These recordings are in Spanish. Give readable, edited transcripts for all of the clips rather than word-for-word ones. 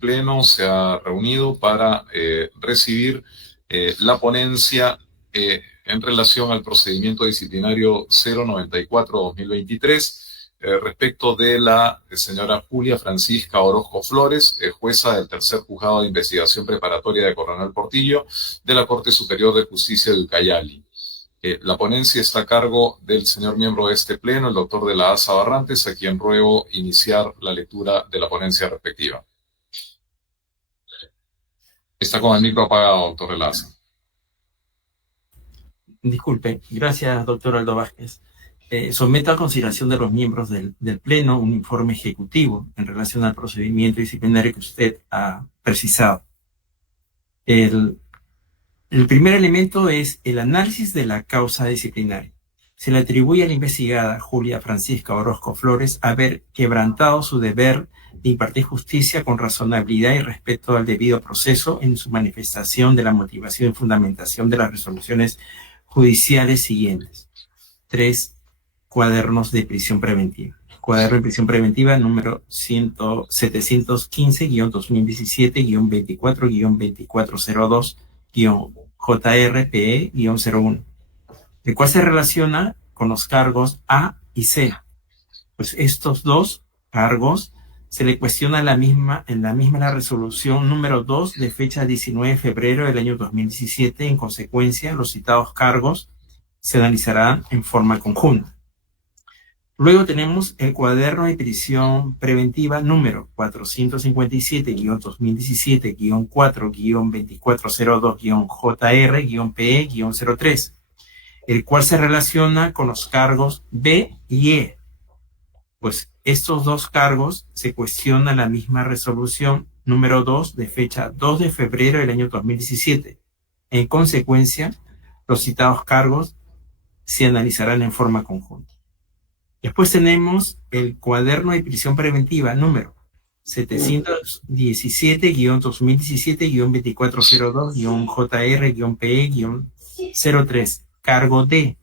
Pleno se ha reunido para recibir la ponencia en relación al procedimiento disciplinario 094-2023 respecto de la señora Julia Francisca Orozco Flores, jueza del tercer juzgado de investigación preparatoria de Coronel Portillo de la Corte Superior de Justicia de Ucayali. La ponencia está a cargo del señor miembro de este pleno, el doctor de la Asa Barrantes, a quien ruego iniciar la lectura de la ponencia respectiva. Está con el micro apagado, doctor Relaza. Disculpe, gracias, doctor Aldo Vázquez. Someto a consideración de los miembros del Pleno un informe ejecutivo en relación al procedimiento disciplinario que usted ha precisado. El primer elemento es el análisis de la causa disciplinaria. Se le atribuye a la investigada Julia Francisca Orozco Flores haber quebrantado su deber de impartir justicia con razonabilidad y respeto al debido proceso en su manifestación de la motivación y fundamentación de las resoluciones judiciales siguientes. 3 cuadernos de prisión preventiva. Cuaderno de prisión preventiva número 715-24-2402-JRPE-01, el cual se relaciona con los cargos A y C. Pues estos dos cargos se le cuestiona en la misma la resolución número 2 de fecha 19 de febrero del año 2017. En consecuencia, los citados cargos se analizarán en forma conjunta. Luego tenemos el cuaderno de prisión preventiva número 457-2017-4-2402-JR-PE-03, el cual se relaciona con los cargos B y E. Pues estos dos cargos se cuestionan la misma resolución número 2 de fecha 2 de febrero del año 2017. En consecuencia, los citados cargos se analizarán en forma conjunta. Después tenemos el cuaderno de prisión preventiva número 717-2017-2402-JR-PE-03, cargo D.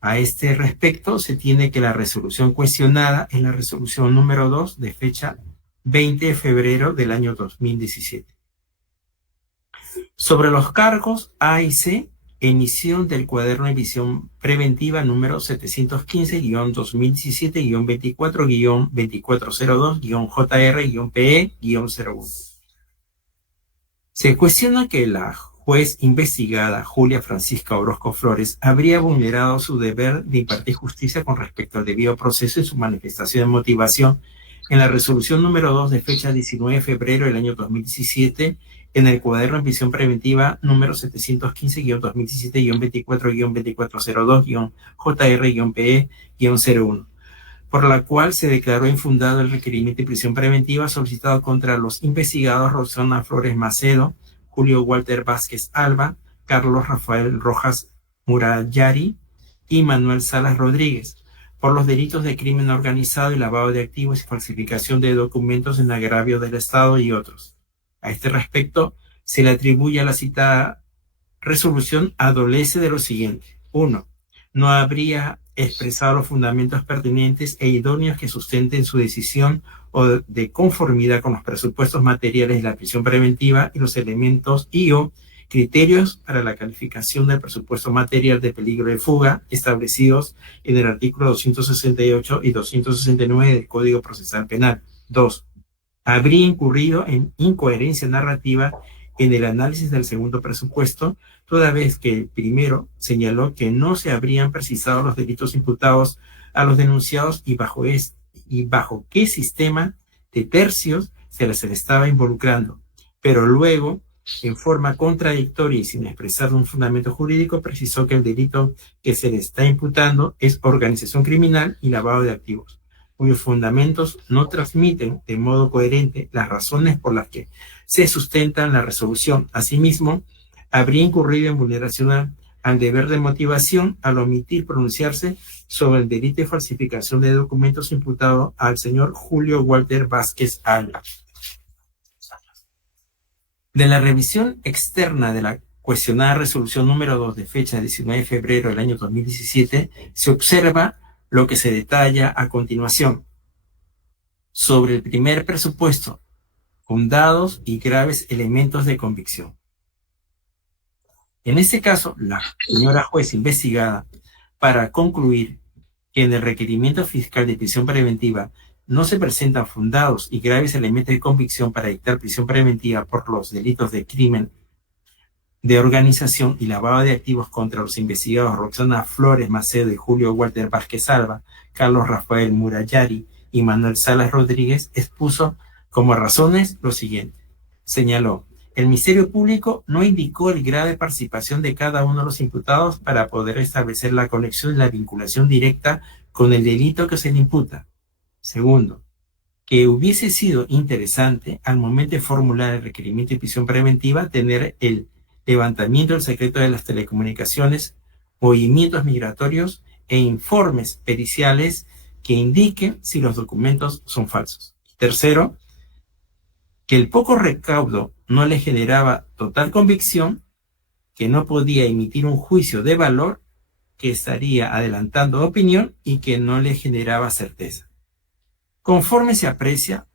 A este respecto, se tiene que la resolución cuestionada es la resolución número 2 de fecha 20 de febrero del año 2017. Sobre los cargos A y C, emisión del cuaderno de prisión preventiva número 715-24-2402-JR-PE-01. Se cuestiona que la juez investigada Julia Francisca Orozco Flores habría vulnerado su deber de impartir justicia con respecto al debido proceso y su manifestación de motivación en la resolución número 2 de fecha 19 de febrero del año 2017 en el cuaderno de prisión preventiva número 715-2017-24-2402-JR-PE-01, por la cual se declaró infundado el requerimiento de prisión preventiva solicitado contra los investigados Rosana Flores Macedo, Julio Walter Vázquez Alba, Carlos Rafael Rojas Murayari y Manuel Salas Rodríguez, por los delitos de crimen organizado y lavado de activos y falsificación de documentos en agravio del Estado y otros. A este respecto, se le atribuye a la citada resolución adolece de lo siguiente. 1. No habría expresado los fundamentos pertinentes e idóneos que sustenten su decisión o de conformidad con los presupuestos materiales de la prisión preventiva y los elementos y/o criterios para la calificación del presupuesto material de peligro de fuga establecidos en el artículo 268 y 269 del Código Procesal Penal. 2. Habría incurrido en incoherencia narrativa en el análisis del segundo presupuesto, toda vez que el primero señaló que no se habrían precisado los delitos imputados a los denunciados y bajo qué sistema de tercios se les estaba involucrando, pero luego, en forma contradictoria y sin expresar un fundamento jurídico, precisó que el delito que se le está imputando es organización criminal y lavado de activos, cuyos fundamentos no transmiten de modo coherente las razones por las que se sustenta la resolución. Asimismo, habría incurrido en vulneración al deber de motivación al omitir pronunciarse sobre el delito de falsificación de documentos imputado al señor Julio Walter Vázquez Alba. De la revisión externa de la cuestionada resolución número 2 de fecha 19 de febrero del año 2017, se observa lo que se detalla a continuación. Sobre el primer presupuesto, fundados y graves elementos de convicción. En este caso, la señora juez investigada, para concluir que en el requerimiento fiscal de prisión preventiva no se presentan fundados y graves elementos de convicción para dictar prisión preventiva por los delitos de crimen de organización y lavado de activos contra los investigados Roxana Flores Macedo y Julio Walter Vázquez Alba, Carlos Rafael Murayari y Manuel Salas Rodríguez, expuso como razones lo siguiente. Señaló: el Ministerio Público no indicó el grado de participación de cada uno de los imputados para poder establecer la conexión y la vinculación directa con el delito que se le imputa. Segundo, que hubiese sido interesante al momento de formular el requerimiento de prisión preventiva tener el levantamiento del secreto de las telecomunicaciones, movimientos migratorios e informes periciales que indiquen si los documentos son falsos. Tercero, que el poco recaudo no le generaba total convicción, que no podía emitir un juicio de valor, que estaría adelantando opinión y que no le generaba certeza. Conforme se aprecia,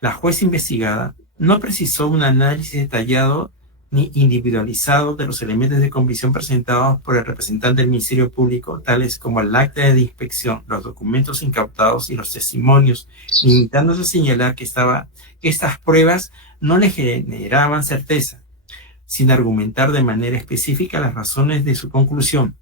la juez investigada no precisó un análisis detallado ni individualizado de los elementos de convicción presentados por el representante del Ministerio Público, tales como el acta de inspección, los documentos incautados y los testimonios, limitándose a señalar que estas pruebas no le generaban certeza, sin argumentar de manera específica las razones de su conclusión.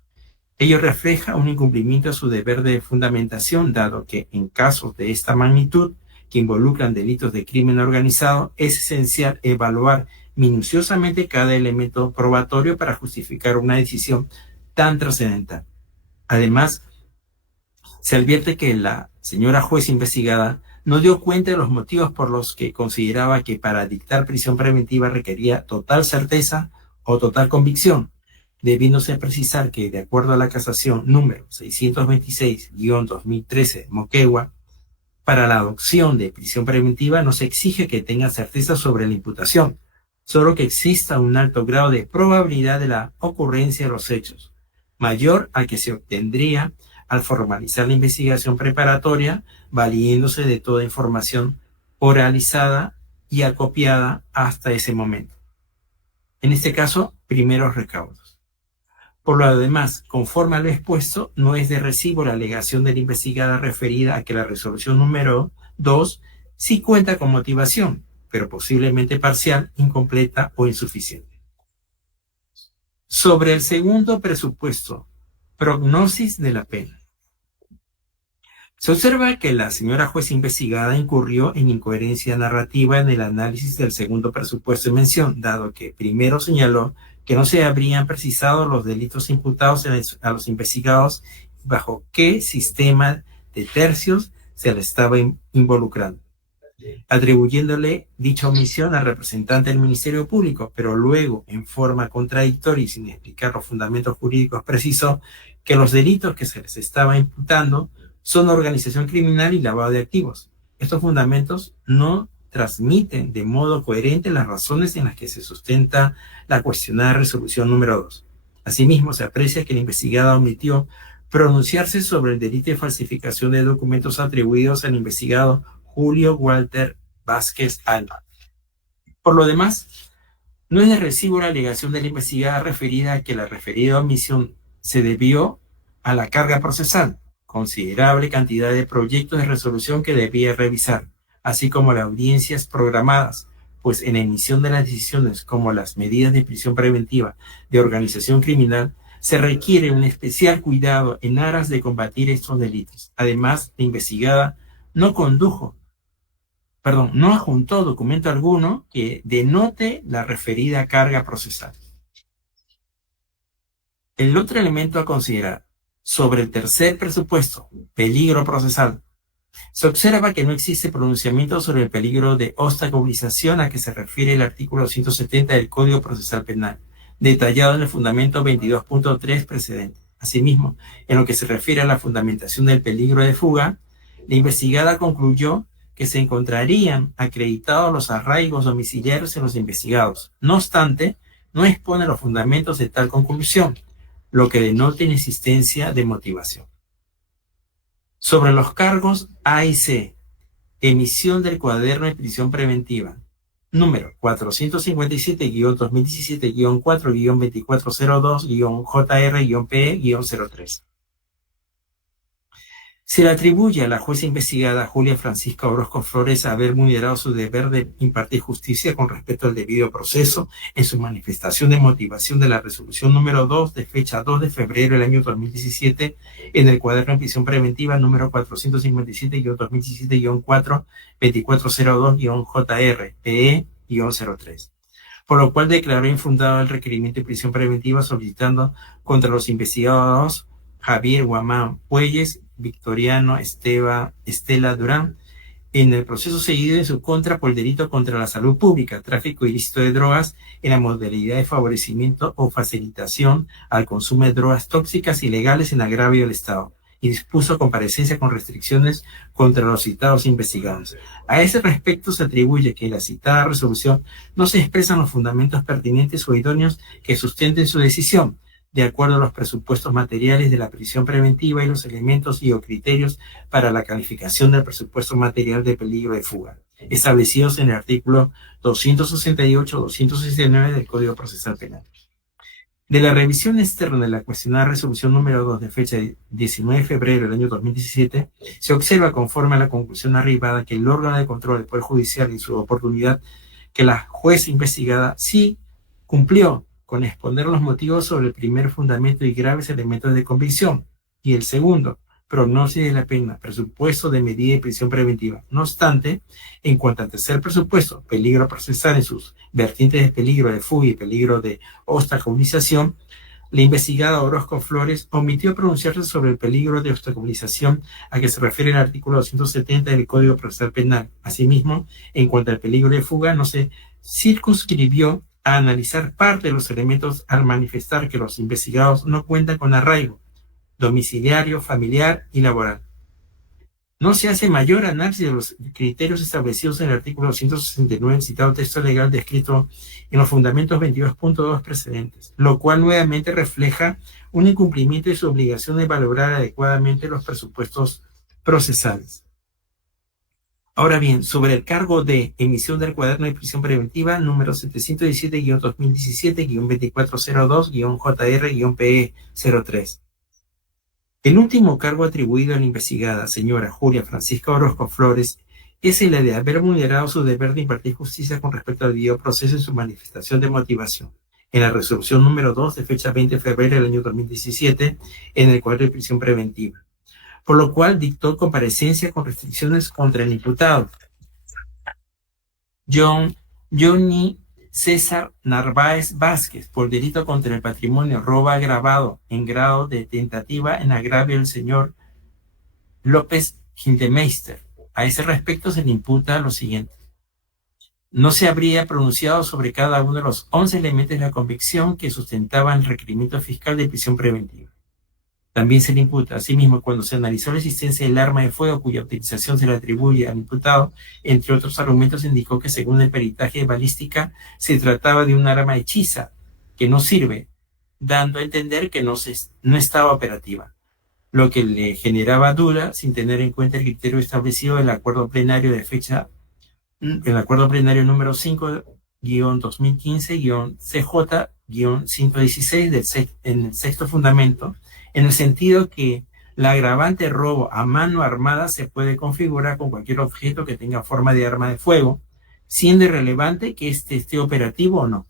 Ello refleja un incumplimiento a su deber de fundamentación, dado que en casos de esta magnitud, que involucran delitos de crimen organizado, es esencial evaluar minuciosamente cada elemento probatorio para justificar una decisión tan trascendental. Además, se advierte que la señora juez investigada no dio cuenta de los motivos por los que consideraba que para dictar prisión preventiva requería total certeza o total convicción, debiéndose precisar que, de acuerdo a la casación número 626-2013 Moquegua, para la adopción de prisión preventiva no se exige que tenga certeza sobre la imputación, solo que exista un alto grado de probabilidad de la ocurrencia de los hechos, mayor al que se obtendría al formalizar la investigación preparatoria, valiéndose de toda información oralizada y acopiada hasta ese momento. En este caso, primeros recaudos. Por lo demás, conforme a lo expuesto, no es de recibo la alegación de la investigada referida a que la resolución número 2 sí cuenta con motivación, pero posiblemente parcial, incompleta o insuficiente. Sobre el segundo presupuesto, prognosis de la pena. Se observa que la señora juez investigada incurrió en incoherencia narrativa en el análisis del segundo presupuesto en mención, dado que primero señaló que no se habrían precisado los delitos imputados a los investigados y bajo qué sistema de tercios se le estaba involucrando, atribuyéndole dicha omisión al representante del Ministerio Público, pero luego, en forma contradictoria y sin explicar los fundamentos jurídicos, precisó que los delitos que se les estaba imputando son organización criminal y lavado de activos. Estos fundamentos no transmiten de modo coherente las razones en las que se sustenta la cuestionada resolución número 2. Asimismo, se aprecia que la investigada omitió pronunciarse sobre el delito de falsificación de documentos atribuidos al investigado Julio Walter Vázquez Alba. Por lo demás, no es de recibo la alegación de la investigada referida a que la referida omisión se debió a la carga procesal, considerable cantidad de proyectos de resolución que debía revisar, así como las audiencias programadas, pues en la emisión de las decisiones como las medidas de prisión preventiva de organización criminal se requiere un especial cuidado en aras de combatir estos delitos. Además, la investigada no adjuntó documento alguno que denote la referida carga procesal. El otro elemento a considerar sobre el tercer presupuesto, peligro procesal. Se observa que no existe pronunciamiento sobre el peligro de obstaculización a que se refiere el artículo 170 del Código Procesal Penal, detallado en el fundamento 22.3 precedente. Asimismo, en lo que se refiere a la fundamentación del peligro de fuga, la investigada concluyó que se encontrarían acreditados los arraigos domiciliarios en los investigados. No obstante, no expone los fundamentos de tal conclusión, lo que denota inexistencia de motivación. Sobre los cargos A y C, emisión del cuaderno de prisión preventiva, número 457-2017-4-2402-JR-PE-03. Se le atribuye a la jueza investigada Julia Francisca Orozco Flores haber vulnerado su deber de impartir justicia con respecto al debido proceso en su manifestación de motivación de la resolución número 2 de fecha 2 de febrero del año 2017 en el cuaderno de prisión preventiva número 457-2017-4-2402-JR-PE-03, por lo cual declaró infundado el requerimiento de prisión preventiva solicitando contra los investigados Javier Guamán Puelles, Victoriano Estela Durán, en el proceso seguido en su contra por el delito contra la salud pública, tráfico ilícito de drogas en la modalidad de favorecimiento o facilitación al consumo de drogas tóxicas ilegales en agravio del Estado, y dispuso comparecencia con restricciones contra los citados investigados. A ese respecto se atribuye que en la citada resolución no se expresan los fundamentos pertinentes o idóneos que sustenten su decisión, de acuerdo a los presupuestos materiales de la prisión preventiva y los elementos y o criterios para la calificación del presupuesto material de peligro de fuga, establecidos en el artículo 268-269 del Código Procesal Penal. De la revisión externa de la cuestionada resolución número 2 de fecha 19 de febrero del año 2017, se observa conforme a la conclusión arribada que el órgano de control del Poder Judicial en su oportunidad que la jueza investigada sí cumplió con exponer los motivos sobre el primer fundamento y graves elementos de convicción, y el segundo, prognosis de la pena, presupuesto de medida de prisión preventiva. No obstante, en cuanto al tercer presupuesto, peligro procesal en sus vertientes de peligro de fuga y peligro de obstaculización, la investigada Orozco Flores omitió pronunciarse sobre el peligro de obstaculización a que se refiere el artículo 270 del Código Procesal Penal. Asimismo, en cuanto al peligro de fuga, no se circunscribió a analizar parte de los elementos al manifestar que los investigados no cuentan con arraigo domiciliario, familiar y laboral. No se hace mayor análisis de los criterios establecidos en el artículo 269 del citado texto legal descrito en los fundamentos 22.2 precedentes, lo cual nuevamente refleja un incumplimiento de su obligación de valorar adecuadamente los presupuestos procesales. Ahora bien, sobre el cargo de emisión del cuaderno de prisión preventiva número 717-2017-2402-JR-PE03. El último cargo atribuido a la investigada, señora Julia Francisca Orozco Flores, es el de haber vulnerado su deber de impartir justicia con respecto al debido proceso en su manifestación de motivación, en la resolución número 2 de fecha 20 de febrero del año 2017, en el cuadro de prisión preventiva, por lo cual dictó comparecencia con restricciones contra el imputado Johnny César Narváez Vázquez por delito contra el patrimonio, robo agravado en grado de tentativa en agravio del señor López Gildemeister. A ese respecto se le imputa lo siguiente: no se habría pronunciado sobre cada uno de los 11 elementos de la convicción que sustentaban el requerimiento fiscal de prisión preventiva. También se le imputa, asimismo, cuando se analizó la existencia del arma de fuego cuya utilización se le atribuye al imputado, entre otros argumentos indicó que según el peritaje de balística se trataba de un arma hechiza que no sirve, dando a entender que no estaba operativa, lo que le generaba duda sin tener en cuenta el criterio establecido en el acuerdo plenario de fecha, el acuerdo plenario número 5-2015-CJ-116 en el sexto fundamento, en el sentido que la agravante robo a mano armada se puede configurar con cualquier objeto que tenga forma de arma de fuego, siendo irrelevante que éste esté operativo o no.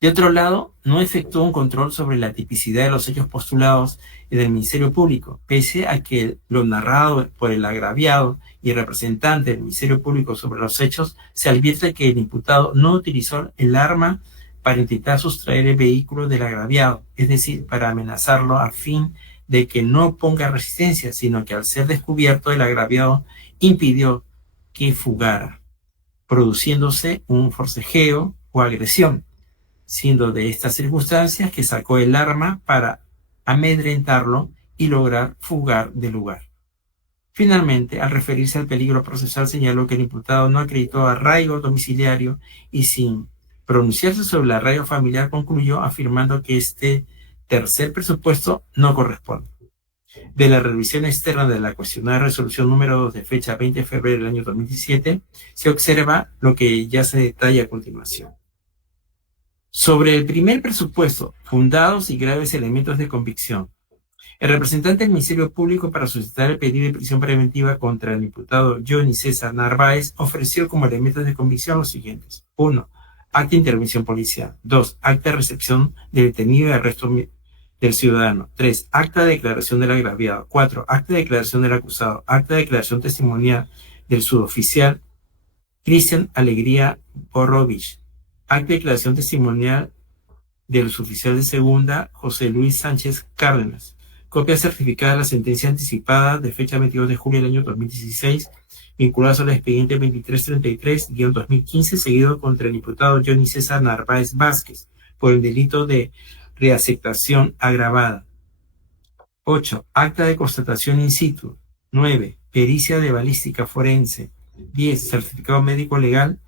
De otro lado, no efectuó un control sobre la tipicidad de los hechos postulados del Ministerio Público, pese a que lo narrado por el agraviado y el representante del Ministerio Público sobre los hechos, se advierte que el imputado no utilizó el arma para intentar sustraer el vehículo del agraviado, es decir, para amenazarlo a fin de que no ponga resistencia, sino que al ser descubierto el agraviado impidió que fugara, produciéndose un forcejeo o agresión, siendo de estas circunstancias que sacó el arma para amedrentarlo y lograr fugar del lugar. Finalmente, al referirse al peligro procesal, señaló que el imputado no acreditó arraigo domiciliario y sin pronunciarse sobre el arraigo familiar concluyó afirmando que este tercer presupuesto no corresponde. de la revisión externa de la cuestionada resolución número 2 de fecha 20 de febrero del año 2017, se observa lo que ya se detalla a continuación. Sobre el primer presupuesto, fundados y graves elementos de convicción, el representante del Ministerio Público para suscitar el pedido de prisión preventiva contra el imputado Johnny César Narváez ofreció como elementos de convicción los siguientes. 1. Acta de intervención policial. 2. Acta de recepción del detenido y arresto del ciudadano. 3. Acta de declaración del agraviado. 4. Acta de declaración del acusado. Acta de declaración testimonial del suboficial Cristian Alegría Borovich. Acta de declaración testimonial del suboficial de segunda José Luis Sánchez Cárdenas. Copia certificada de la sentencia anticipada de fecha 22 de julio del año 2016, vinculadas al expediente 2333-2015, seguido contra el imputado Johnny César Narváez Vázquez por el delito de reaceptación agravada. 8. Acta de constatación in situ. 9. Pericia de balística forense. 10. Certificado médico legal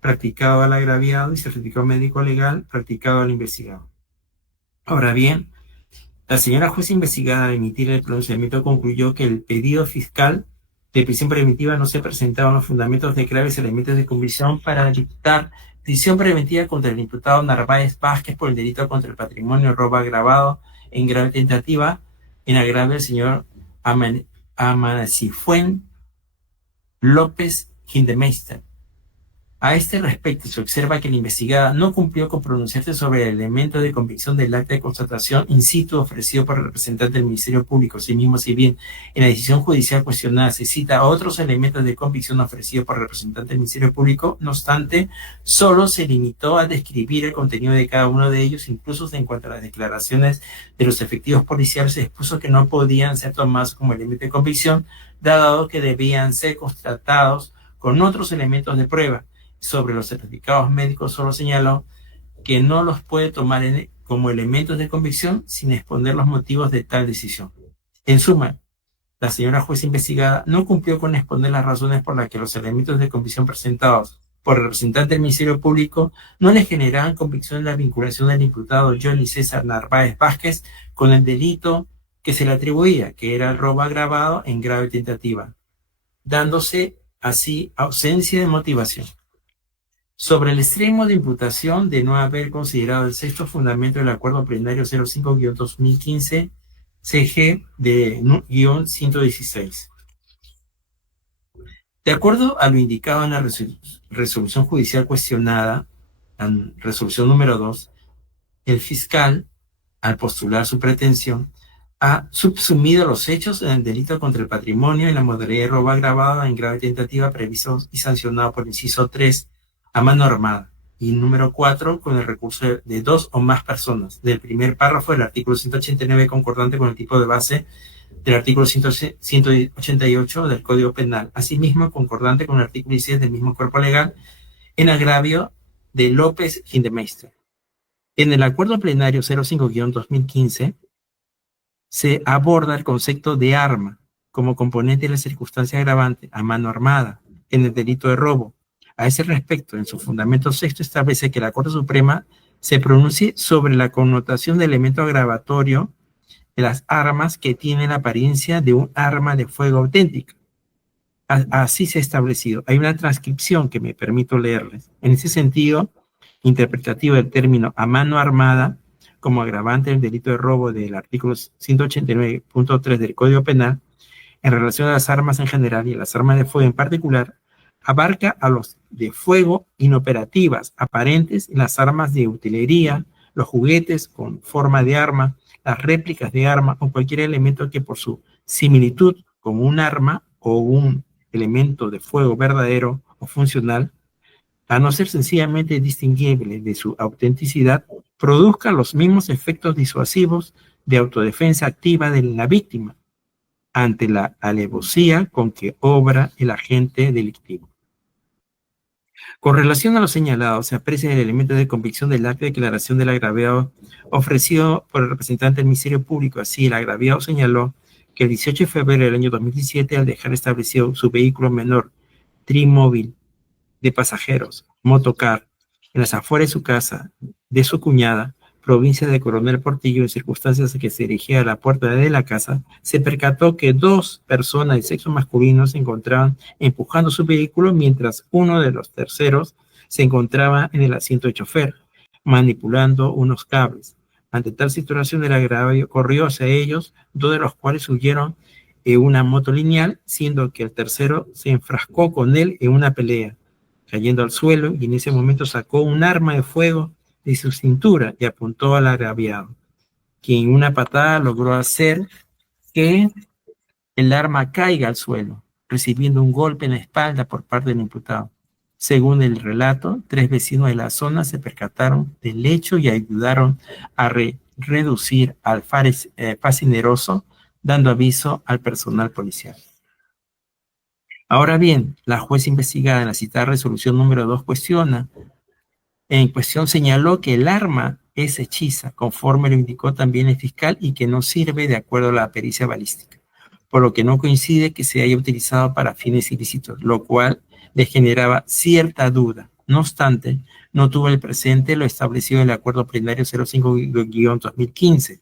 practicado al agraviado y certificado médico legal practicado al investigado. Ahora bien, la señora jueza investigada al emitir el pronunciamiento concluyó que el pedido fiscal de prisión preventiva no se presentaban los fundamentos de graves elementos de convicción para dictar prisión preventiva contra el imputado Narváez Vázquez por el delito contra el patrimonio, robo agravado en grave tentativa en agravio del señor Amanacifuen López Hindemeister. A este respecto, se observa que la investigada no cumplió con pronunciarse sobre el elemento de convicción del acta de constatación in situ ofrecido por el representante del Ministerio Público. Asimismo, si bien en la decisión judicial cuestionada se cita otros elementos de convicción ofrecidos por el representante del Ministerio Público, no obstante, solo se limitó a describir el contenido de cada uno de ellos. Incluso en cuanto a las declaraciones de los efectivos policiales, se expuso que no podían ser tomados como elemento de convicción, dado que debían ser constatados con otros elementos de prueba. Sobre los certificados médicos solo señaló que no los puede tomar como elementos de convicción sin exponer los motivos de tal decisión. En suma, la señora jueza investigada no cumplió con exponer las razones por las que los elementos de convicción presentados por el representante del Ministerio Público no le generaban convicción en la vinculación del imputado Johnny César Narváez Vázquez con el delito que se le atribuía, que era el robo agravado en grave tentativa, dándose así ausencia de motivación. Sobre el extremo de imputación de no haber considerado el sexto fundamento del acuerdo plenario 05-2015 CG de -116. De acuerdo a lo indicado en la resolución judicial cuestionada, en resolución número 2, el fiscal, al postular su pretensión, ha subsumido los hechos en el delito contra el patrimonio en la modalidad de robo agravado en grave tentativa previsto y sancionado por inciso 3 a mano armada, y número 4 con el recurso de 2 o más personas del primer párrafo del artículo 189 concordante con el tipo de base del artículo 188 del Código Penal, asimismo concordante con el artículo 16 del mismo cuerpo legal en agravio de López Hindemeister. En el acuerdo plenario 05-2015 se aborda el concepto de arma como componente de la circunstancia agravante a mano armada en el delito de robo. A ese respecto, en su fundamento sexto establece que la Corte Suprema se pronuncie sobre la connotación de elemento agravatorio de las armas que tienen la apariencia de un arma de fuego auténtica. Así se ha establecido. Hay una transcripción que me permito leerles. En ese sentido interpretativo del término a mano armada como agravante del delito de robo del artículo 189.3 del Código Penal, en relación a las armas en general y a las armas de fuego en particular, abarca a los de fuego inoperativas, aparentes en las armas de utilería, los juguetes con forma de arma, las réplicas de arma o cualquier elemento que por su similitud con un arma o un elemento de fuego verdadero o funcional, a no ser sencillamente distinguible de su autenticidad, produzca los mismos efectos disuasivos de autodefensa activa de la víctima ante la alevosía con que obra el agente delictivo. Con relación a lo señalado, se aprecia el elemento de convicción del acta de declaración del agraviado ofrecido por el representante del Ministerio Público. Así, el agraviado señaló que el 18 de febrero del año 2017, al dejar establecido su vehículo menor, trimóvil de pasajeros, motocar, en las afueras de su casa, de su cuñada, provincia de Coronel Portillo, en circunstancias en que se dirigía a la puerta de la casa, se percató que dos personas de sexo masculino se encontraban empujando su vehículo mientras uno de los terceros se encontraba en el asiento de chofer, manipulando unos cables. Ante tal situación, el agravio corrió hacia ellos, dos de los cuales huyeron en una moto lineal, siendo que el tercero se enfrascó con él en una pelea, cayendo al suelo, y en ese momento sacó un arma de fuego de su cintura y apuntó al agraviado, quien en una patada logró hacer que el arma caiga al suelo, recibiendo un golpe en la espalda por parte del imputado. Según el relato, tres vecinos de la zona se percataron del hecho y ayudaron a reducir al facineroso, dando aviso al personal policial. Ahora bien, la jueza investigada en la citada resolución número 2 señaló que el arma es hechiza, conforme lo indicó también el fiscal, y que no sirve de acuerdo a la pericia balística, por lo que no coincide que se haya utilizado para fines ilícitos, lo cual le generaba cierta duda. No obstante, no tuvo el presente lo establecido en el acuerdo plenario 05-2015,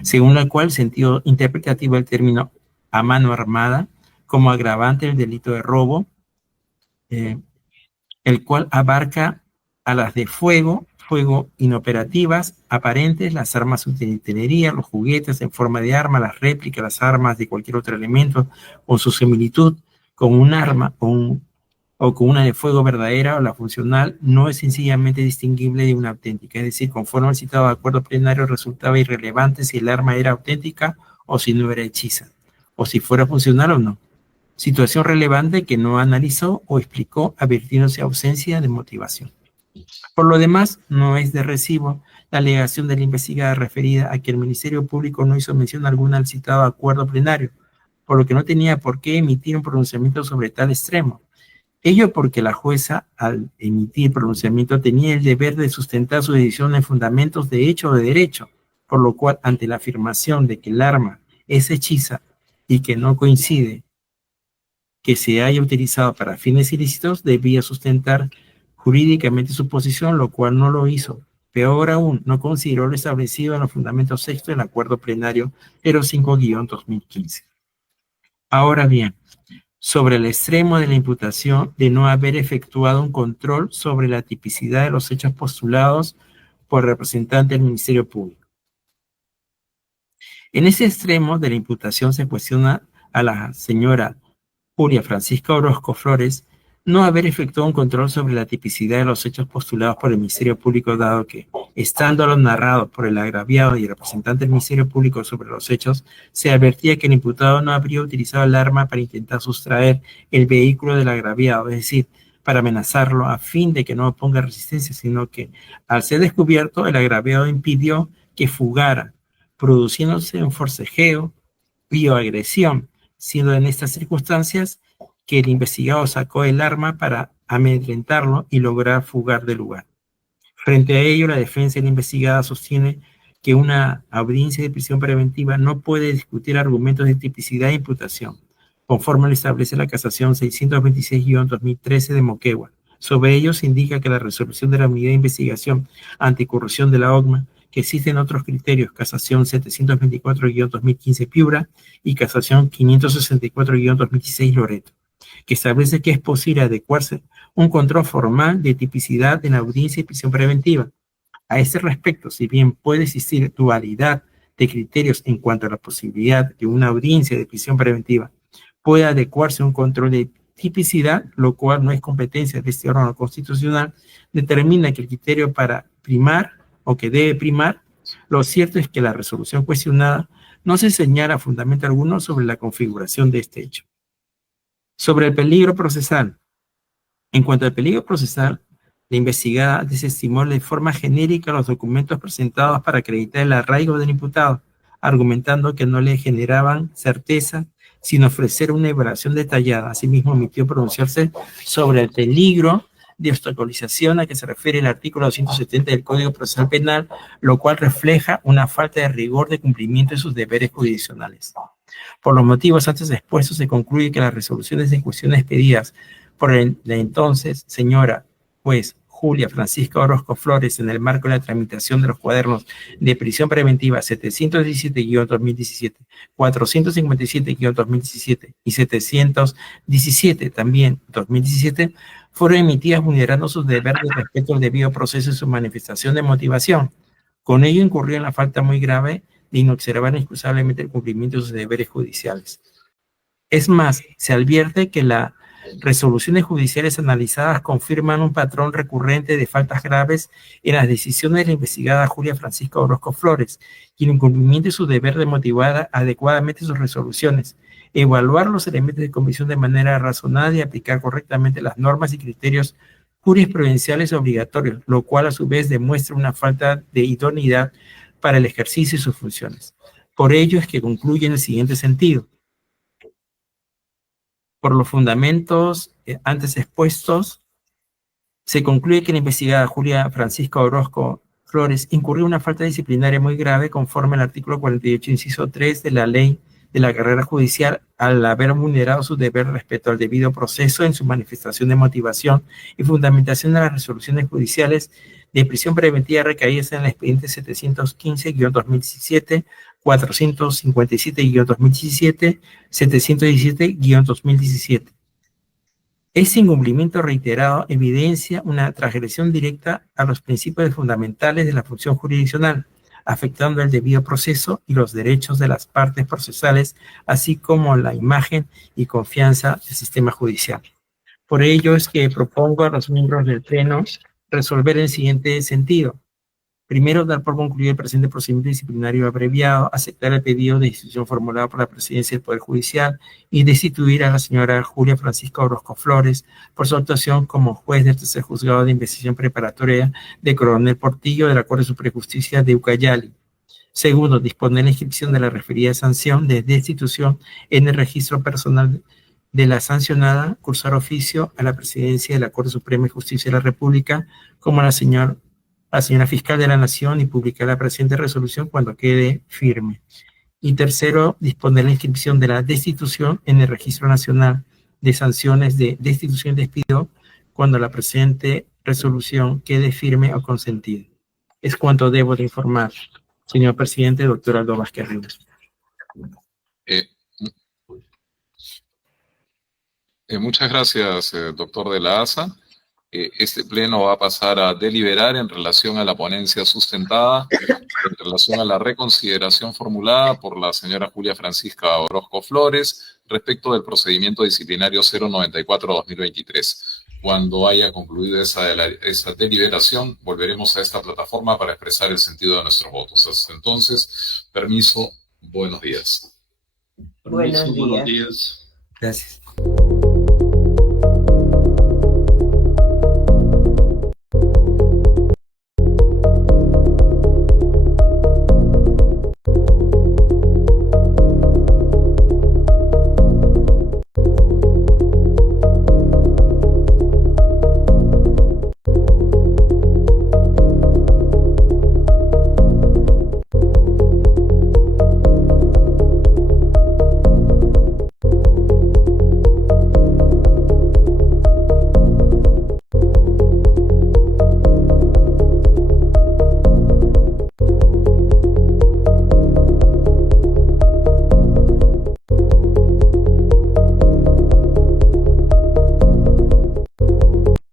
según la cual el sentido interpretativo del término a mano armada como agravante del delito de robo, el cual abarca a las de fuego inoperativas, aparentes, las armas utilitarias, los juguetes en forma de arma, las réplicas, las armas de cualquier otro elemento con su similitud con un arma o con una de fuego verdadera o la funcional, no es sencillamente distinguible de una auténtica. Es decir, conforme al citado acuerdo plenario, resultaba irrelevante si el arma era auténtica o si no era hechiza, o si fuera funcional o no. Situación relevante que no analizó o explicó, advirtiéndose ausencia de motivación. Por lo demás, no es de recibo la alegación de la investigada referida a que el Ministerio Público no hizo mención alguna al citado acuerdo plenario, por lo que no tenía por qué emitir un pronunciamiento sobre tal extremo. Ello porque la jueza, al emitir pronunciamiento, tenía el deber de sustentar su decisión en fundamentos de hecho o de derecho, por lo cual, ante la afirmación de que el arma es hechiza y que no coincide que se haya utilizado para fines ilícitos, debía sustentar jurídicamente su posición, lo cual no lo hizo. Peor aún, no consideró lo establecido en los fundamentos sexto del acuerdo plenario 05-2015. Ahora bien, sobre el extremo de la imputación de no haber efectuado un control sobre la tipicidad de los hechos postulados por el representante del Ministerio Público. En ese extremo de la imputación se cuestiona a la señora Julia Francisca Orozco Flores no haber efectuado un control sobre la tipicidad de los hechos postulados por el Ministerio Público, dado que, estando lo narrado por el agraviado y el representante del Ministerio Público sobre los hechos, se advertía que el imputado no habría utilizado el arma para intentar sustraer el vehículo del agraviado, es decir, para amenazarlo a fin de que no oponga resistencia, sino que, al ser descubierto, el agraviado impidió que fugara, produciéndose un forcejeo y agresión, siendo en estas circunstancias que el investigado sacó el arma para amedrentarlo y lograr fugar del lugar. Frente a ello, la defensa de la investigada sostiene que una audiencia de prisión preventiva no puede discutir argumentos de tipicidad e imputación, conforme lo establece la casación 626-2013 de Moquegua. Sobre ello se indica que la resolución de la unidad de investigación anticorrupción de la OCMA, que existen otros criterios, casación 724-2015 Piura y casación 564-2016 Loreto, que establece que es posible adecuarse un control formal de tipicidad en la audiencia de prisión preventiva. A este respecto, si bien puede existir dualidad de criterios en cuanto a la posibilidad de una audiencia de prisión preventiva pueda adecuarse a un control de tipicidad, lo cual no es competencia de este órgano constitucional, determina que el criterio para primar o que debe primar, lo cierto es que la resolución cuestionada no se señala fundamento alguno sobre la configuración de este hecho. Sobre el peligro procesal. En cuanto al peligro procesal, la investigada desestimó de forma genérica los documentos presentados para acreditar el arraigo del imputado, argumentando que no le generaban certeza sin ofrecer una evaluación detallada. Asimismo, omitió pronunciarse sobre el peligro de obstaculización a que se refiere el artículo 270 del Código Procesal Penal, lo cual refleja una falta de rigor de cumplimiento de sus deberes jurisdiccionales. Por los motivos antes expuestos, se concluye que las resoluciones de cuestiones pedidas por la entonces señora juez Julia Francisca Orozco Flores en el marco de la tramitación de los cuadernos de prisión preventiva 717-2017, 457-2017 y 717 también 2017, fueron emitidas vulnerando sus deberes de respeto al debido proceso y su manifestación de motivación. Con ello incurrió en la falta muy grave de inobservar inexcusablemente el cumplimiento de sus deberes judiciales. Es más, se advierte que las resoluciones judiciales analizadas confirman un patrón recurrente de faltas graves en las decisiones de la investigada Julia Francisca Orozco Flores, quien en cumplimiento de su deber de motivar adecuadamente sus resoluciones, evaluar los elementos de comisión de manera razonada y aplicar correctamente las normas y criterios jurisprudenciales obligatorios, lo cual a su vez demuestra una falta de idoneidad para el ejercicio de sus funciones. Por ello es que concluye en el siguiente sentido. Por los fundamentos antes expuestos, se concluye que la investigada Julia Francisca Orozco Flores incurrió en una falta disciplinaria muy grave conforme al artículo 48, inciso 3 de la Ley de la Carrera Judicial al haber vulnerado su deber respecto al debido proceso en su manifestación de motivación y fundamentación de las resoluciones judiciales de prisión preventiva recaídas en el expediente 715-2017, 457-2017, 717-2017. Ese incumplimiento reiterado evidencia una transgresión directa a los principios fundamentales de la función jurisdiccional, afectando el debido proceso y los derechos de las partes procesales, así como la imagen y confianza del sistema judicial. Por ello es que propongo a los miembros del Pleno resolver en el siguiente sentido. Primero, dar por concluido el presente procedimiento disciplinario abreviado, aceptar el pedido de destitución formulado por la Presidencia del Poder Judicial y destituir a la señora Julia Francisca Orozco Flores por su actuación como juez del tercer juzgado de investigación preparatoria de Coronel Portillo de la Corte Suprema de Justicia de Ucayali. Segundo, disponer la inscripción de la referida sanción de destitución en el registro personal de la sancionada, cursar oficio a la Presidencia de la Corte Suprema de Justicia de la República como a la señora fiscal de la Nación y publicar la presente resolución cuando quede firme. Y tercero, disponer la inscripción de la destitución en el Registro Nacional de Sanciones de Destitución y Despido cuando la presente resolución quede firme o consentida. Es cuanto debo de informar, señor presidente, doctor Aldo Vázquez Rivas. Muchas gracias, doctor de la ASA. Este pleno va a pasar a deliberar en relación a la ponencia sustentada, en relación a la reconsideración formulada por la señora Julia Francisca Orozco Flores respecto del procedimiento disciplinario 094-2023. Cuando haya concluido esa deliberación, volveremos a esta plataforma para expresar el sentido de nuestros votos. Hasta entonces, permiso, buenos días. Buenos días. Gracias.